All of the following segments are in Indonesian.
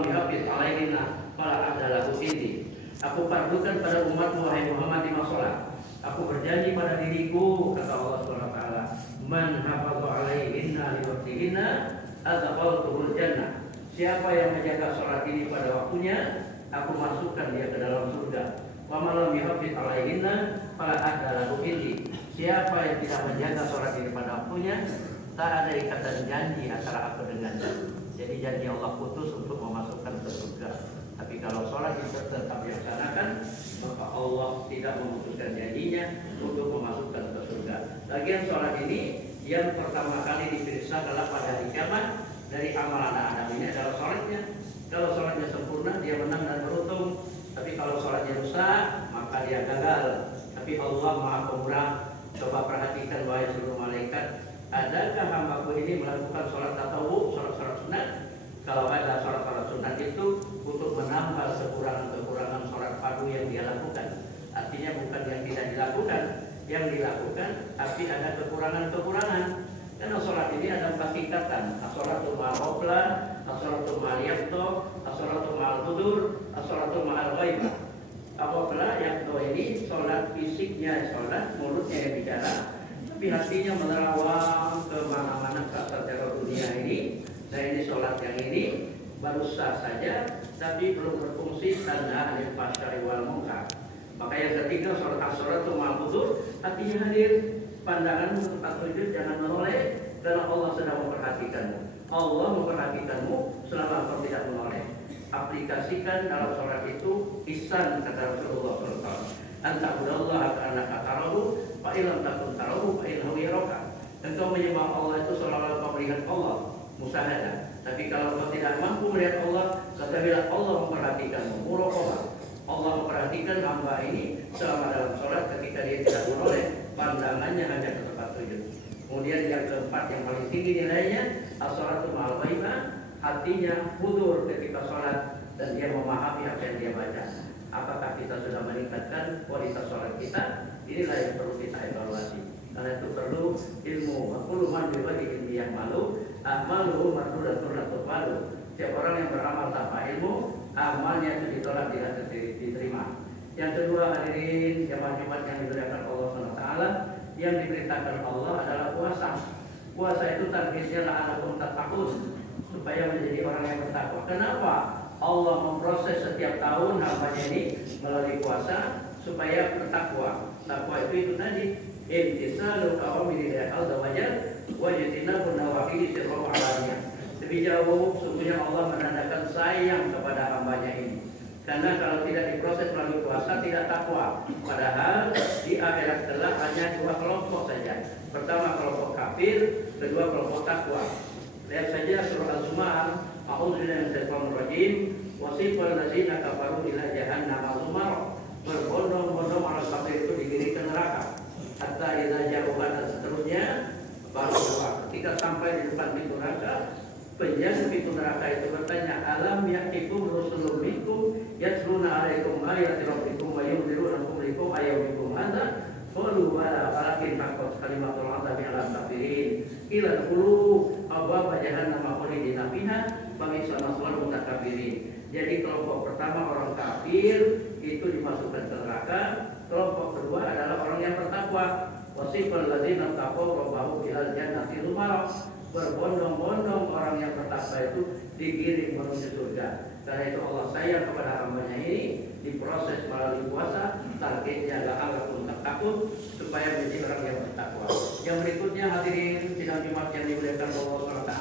lam yuhafiz alaihinna fala adalahu indi. Aku fardukan pada umatmu wahai Muhammad 5 salat. Aku berjanji pada diriku, kata Allah Subhanahu wa taala, man hafadha alaihinna li waqtihinna adkhaltuhul jannah. Siapa yang menjaga salat ini pada waktunya, aku masukkan dia ke dalam surga. Wa man lam yuhafiz alaihinna fala adalahu indi. Siapa yang tidak menjaga salat ini pada waktunya, tak ada ikatan janji antara aku dengannya. Jadi janji Allah putus untuk memasukkan ke surga. Tapi kalau sholat itu tetap dilaksanakan, maka Allah tidak memutuskan janjinya untuk memasukkan ke surga. Lagian sholat ini yang pertama kali diperiksa adalah pada hari kiamat. Dari amalan Adam ini adalah sholatnya. Kalau sholatnya sempurna, dia menang dan beruntung. Tapi kalau sholatnya rusak, maka dia gagal. Tapi Allah Maha Pemurah. Coba perhatikan wahai seluruh malaikat, adakah hambaku ini melakukan sholat tatawwu, sholat sunat? Kalau ada sholat sunat itu untuk menambah kekurangan sholat fardu yang dia lakukan. Artinya bukan yang tidak dilakukan, yang dilakukan, tapi ada kekurangan-kekurangan. Karena sholat ini ada 4 tingkatan: as-sholatu ma'al qobla, as-sholatu ma'al yaqto, as-sholatu ma'al tudur, as-sholatu ma'al ghaibah. Apabila yaqto ini sholat fisiknya, sholat mulutnya yang bicara, tapi hatinya menerawang ke mana-mana tata dunia ini. Nah, ini sholat yang ini baru sah saja, tapi belum berfungsi tanda anil fahsya'i wal munkar. Maka yang ketiga, sholat as-sholatu ma'al tudur, hatinya hadir, pandangan tempat sujud jangan menoleh, karena Allah sedang memperhatikanmu. Allah memperhatikanmu selama kau tidak menoleh. Aplikasikan dalam sholat itu ihsan, kata Rasulullah SAW. Anta'budallaha ka'annaka tarahu, fa illam takun tarahu fa innahu yaraka. Engkau menyembah Allah itu seolah-olah kau melihat Allah, musyahadah. Tapi kalau kau tidak mampu melihat Allah, ketahuilah Allah memperhatikanmu, muraqabah. Allah memperhatikan hamba ini selama dalam sholat ketika dia tidak menoleh, pandangannya hanya ke tempat sujud. Kemudian yang keempat yang paling tinggi nilainya, as-sholatu ma'al ghaibah, hatinya hudur ketika sholat dan dia memahami apa yang dia baca. Apakah kita sudah meningkatkan kualitas sholat kita? Inilah yang perlu kita evaluasi. Karena itu perlu ilmu. Aqulu man biwadi ilmi yang malu, amaluhu mardudatun la tuqbalu. Setiap orang yang beramal tanpa ilmu, amalnya itu ditolak, tidak diterima. Yang kedua, hadirin jamaah Jumat yang dimuliakan Allah SWT, yang diperintahkan Allah adalah puasa. Puasa itu targetnya la'allakum tattaqun, supaya menjadi orang yang bertakwa. Kenapa Allah memproses setiap tahun hambanya ini melalui puasa supaya bertakwa? Takwa itu tadi, imtisalu awamirillahi azza wa jalla wa yajtinabu nawahihi sirran wa alaniyah. Lebih jauh sungguhnya Allah menandakan sayang kepada hambanya ini. Karena kalau tidak diproses melalui puasa tidak takwa. Padahal di akhirat kelak hanya 2 kelompok saja. Pertama kelompok kafir, kedua kelompok takwa. Lihat saja surah Az-Zumar, a'udzubillahi minasyaitonir rajim, wasifal ladzina kafaru ila jahannam zumar. Berbondong-bondong orang kafir itu digiring ke neraka. Hatta idza ja'uha, dan seterusnya, baru ketika sampai di depan pintu neraka, penjaga pintu neraka itu bertanya, alam yaqikum rusulun minkum yatluna alaikum ayati rabbikum wa yunzirunakum likum ayyamikum hadza qalu bala walakin haqqat kalimatul azabi 'alal kafirin ila qulu abwa jahannam khalidina fiha fa bi'sa maswal mutakabirin. Jadi kelompok pertama orang kafir itu dimasukkan ke neraka, kelompok kedua adalah orang yang bertakwa. Wasifal ladzina taqaw rabbahum ilal jannati zumara. Berbondong-bondong orang yang bertakwa itu digiring menuju surga. Karena itu Allah sayang kepada hambanya ini, diproses melalui puasa, targetnya la'allakum tattaqun, supaya menjadi orang yang bertakwa. Yang berikutnya, hadirin sidang Jumat yang dimuliakan Allah SWT,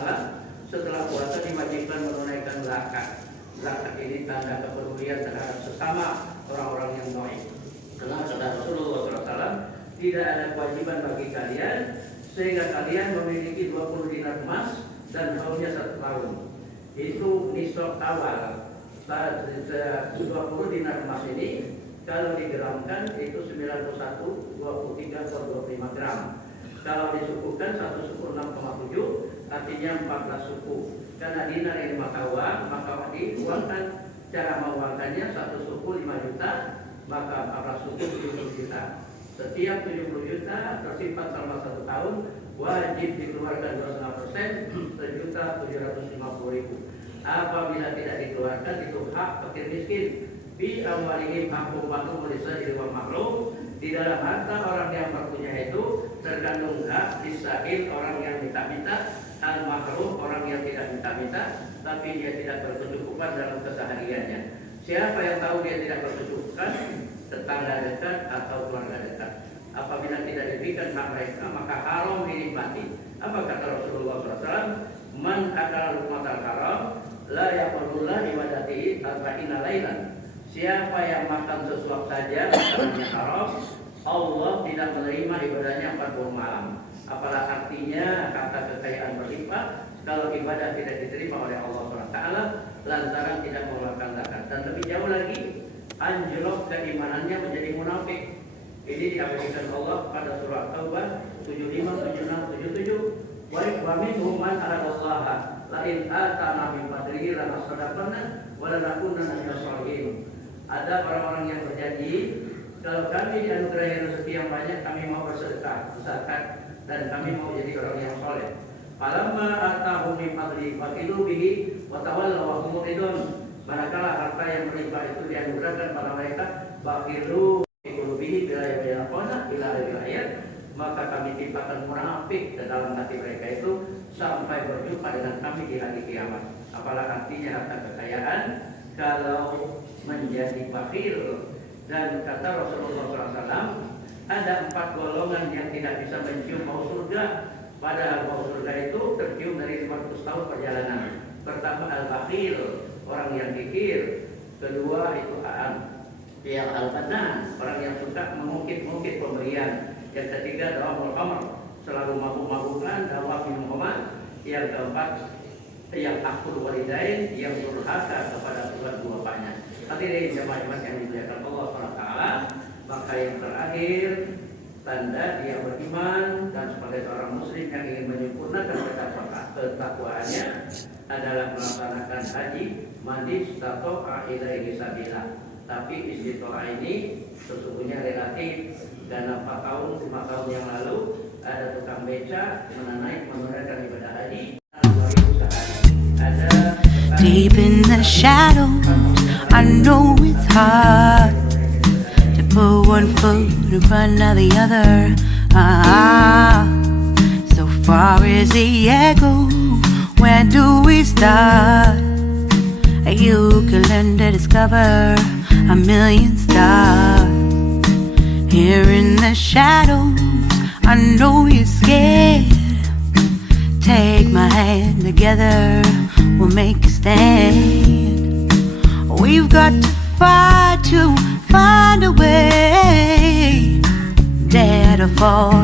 setelah puasa diwajibkan menunaikan zakat. Zakat ini tanda kepedulian terhadap sesama orang-orang yang baik. Karena kata Rasulullah SAW, tidak ada kewajiban bagi kalian sehingga kalian memiliki 20 dinar emas dan haulnya 1 tahun. Itu nisab awal. 20 dinar emas ini kalau digramkan itu 91, 23 atau 25 gram. Kalau disukukan 1 suku 6,7, artinya 14 suku. Karena dinar ini maka uang, maka diuangkan. Cara menguangkannya 1 suku 5 juta, maka 14 suku 70 juta. Setiap 70 juta tersimpan selama 1 tahun, wajib dikeluarkan 25%, 1.750.000. apabila tidak dikeluarkan itu hak fakir miskin. Bi amwalihim haqqun ma'lum lisa'il wa mahrum, di dalam harta orang yang berpunya itu terkandung hak lisail, orang yang minta-minta, al mahrum, orang yang tidak minta-minta tapi dia tidak berkecukupan dalam kesehariannya. Siapa yang tahu dia tidak berkecukupan? Tetangga dekat atau keluarga dekat. Apabila tidak diberikan hak mereka maka haram dinikmati. Apa kata Rasulullah SAW? Man akala luqmatal haram la yaqulullah ibadatihi arba'ina lailan. Siapa yang makan sesuatu saja makanannya haram, Allah tidak menerima ibadahnya 40 malam. Apalah artinya kata kekayaan berlimpah kalau ibadah tidak diterima oleh Allah SWT lantaran tidak mengeluarkan zakat. Dan lebih jauh lagi, anjlok keimanannya menjadi munafik. Ini diabadikan Allah pada surah Taubah 75, 76, 77. Wa minhum man ahadallaha la in atana min fadlihi lanasadaqana wa lanakunanna minas sholihin. Ada orang-orang yang berjanji, kalau kami dianugerahi rezeki yang banyak, kami mau bersedekah, zakat, dan kami mau jadi orang yang soleh. Falamma atahum min fadlihi faqilu bihi wa tawallaw wa hum muridun. Manakala harta yang berlimpah itu dianugerahkan pada mereka, faqilu bihi bila yaqona ila ayat, maka kami timpakan munafik ke dalam hati mereka itu sampai berjumpa dengan kami di hari kiamat. Apalah artinya harta kekayaan kalau menjadi fakir. Dan kata Rasulullah SAW, ada 4 golongan yang tidak bisa mencium bau surga. Padahal bau surga itu tercium dari 500 tahun perjalanan. Pertama al-bakhil, orang yang kikir. Kedua itu yang al-banan, orang yang suka mengungkit-ungkit pemberian. Yang ketiga dawamul khamr, selalu mabuk-mabukan, dawam minum khamr. Yang keempat yang akul walidain, yang durhaka kepada kedua bapaknya. Hadirin jemaah yang dimuliakan Allah SWT, maka yang terakhir tanda dia beriman dan sebagai seorang muslim yang ingin menyempurnakan ketakwaannya adalah melaksanakan haji mandi istata'a ilaihi sabila. Tapi istita'a ini sesungguhnya relatif. Dan 4 tahun, 5 tahun yang lalu ada tukang beca menunaikan ibadah haji 2000 sehari. Deep in the shadows, I know it's hard to put one foot in front of the other. So far is the echo, where do we start? You can learn to discover a million stars. Here in the shadows, I know you're scared. Take my hand, together we'll make a stand. We've got to fight to find a way. Dare to fall